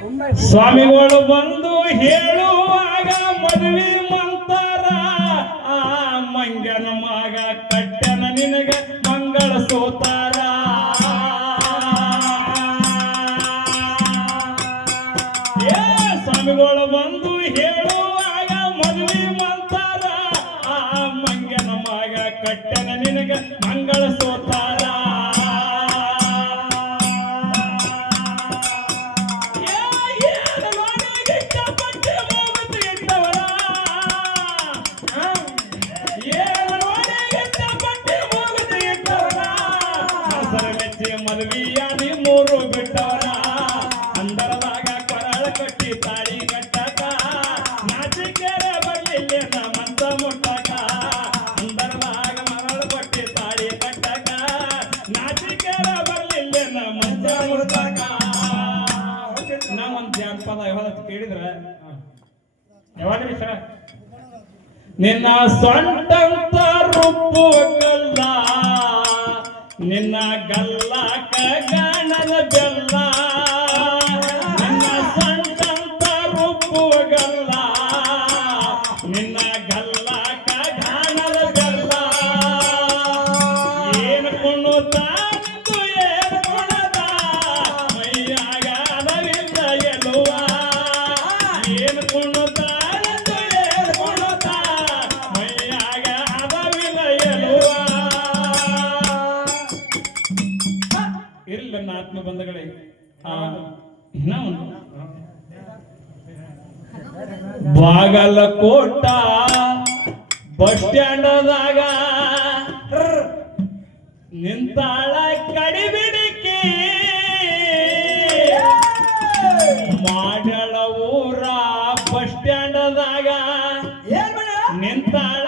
ಸ್ವಾಮಿಗಳು ಬಂದು ಹೇಳುವಾಗ ಮದುವೆ ಮಂತರ, ಆ ಮಂಗನ ಮಗ ಕಟ್ಟನ ನಿನಗ ಮಂಗಳ ಸೋತಾರ. ಏ ಸ್ವಾಮಿಗಳು ಬಂದು ಹೇಳುವಾಗ ಮದುವೆ ಮಂತರ, ಆ ಮಂಗನ ಮಗ ಕಟ್ಟನ ನಿನಗ ಮಂಗಳ ಸೋತಾರ. ಮದುವೆಯಾದಿ ಮೂರು ಬಿಟ್ಟವರ ಅಂದರದಾಗ ಕೊರಳ ಕಟ್ಟಿ ತಾಳಿ ಕಟ್ಟಕ ನಾಚಿಕೆರ ಬರ್ಲಿಲ್ಲ ನಮ್ಮಂತ ಮುಟ್ಟಕ ಅಂದರದಾಗ ಮರಳು ಕಟ್ಟಿ ತಾಳಿ ಕಟ್ಟಕ ನಾಚಿಕೆರ ಬರ್ಲಿಲ್ಲ ನಮ್ಮಂತ ಮುಟ್ಟಕ ನಾ ಒಂದ್ ಜಾನಪದ ಯಾವಾಗ ಕೇಳಿದ್ರ? ಯಾವಾಗ ವಿಷಯ ನಿನ್ನ ಸೊಂಟಂತ ರೂಪುವಲ್ಲ ನಿನ್ನ ಗಲ್ಲ ಕಗಣದ ಬೆಲ್ಲ. ನಿನ್ನ ಸೊಂಟಂತ ರೂಪುವಗಲ್ಲ ನಿನ್ನ ಗಲ್ಲ ಕಗಣದ ಬೆಲ್ಲ. ಏನು ಕುಣುತ್ತಾನಿದ್ದು ಏನು ಕುಣದ? ಮೈಯಾಗ ಅದವಿಲ್ಲ ಎನ್ನುವ. ಏನು ಕುಣುತ್ತಾನಿದ್ದು ಆತ್ಮ ಬಂಧಗಳೇ. ಬಾಗಲಕೋಟ ಬಸ್ ಸ್ಟ್ಯಾಂಡದಾಗ ನಿಂತಾಳ ಕಡಿಬಿಡಿಕೆ. ಮಾಡ್ಯಾಳ ಊರ ಬಸ್ ಸ್ಟ್ಯಾಂಡದಾಗ ನಿಂತಾಳ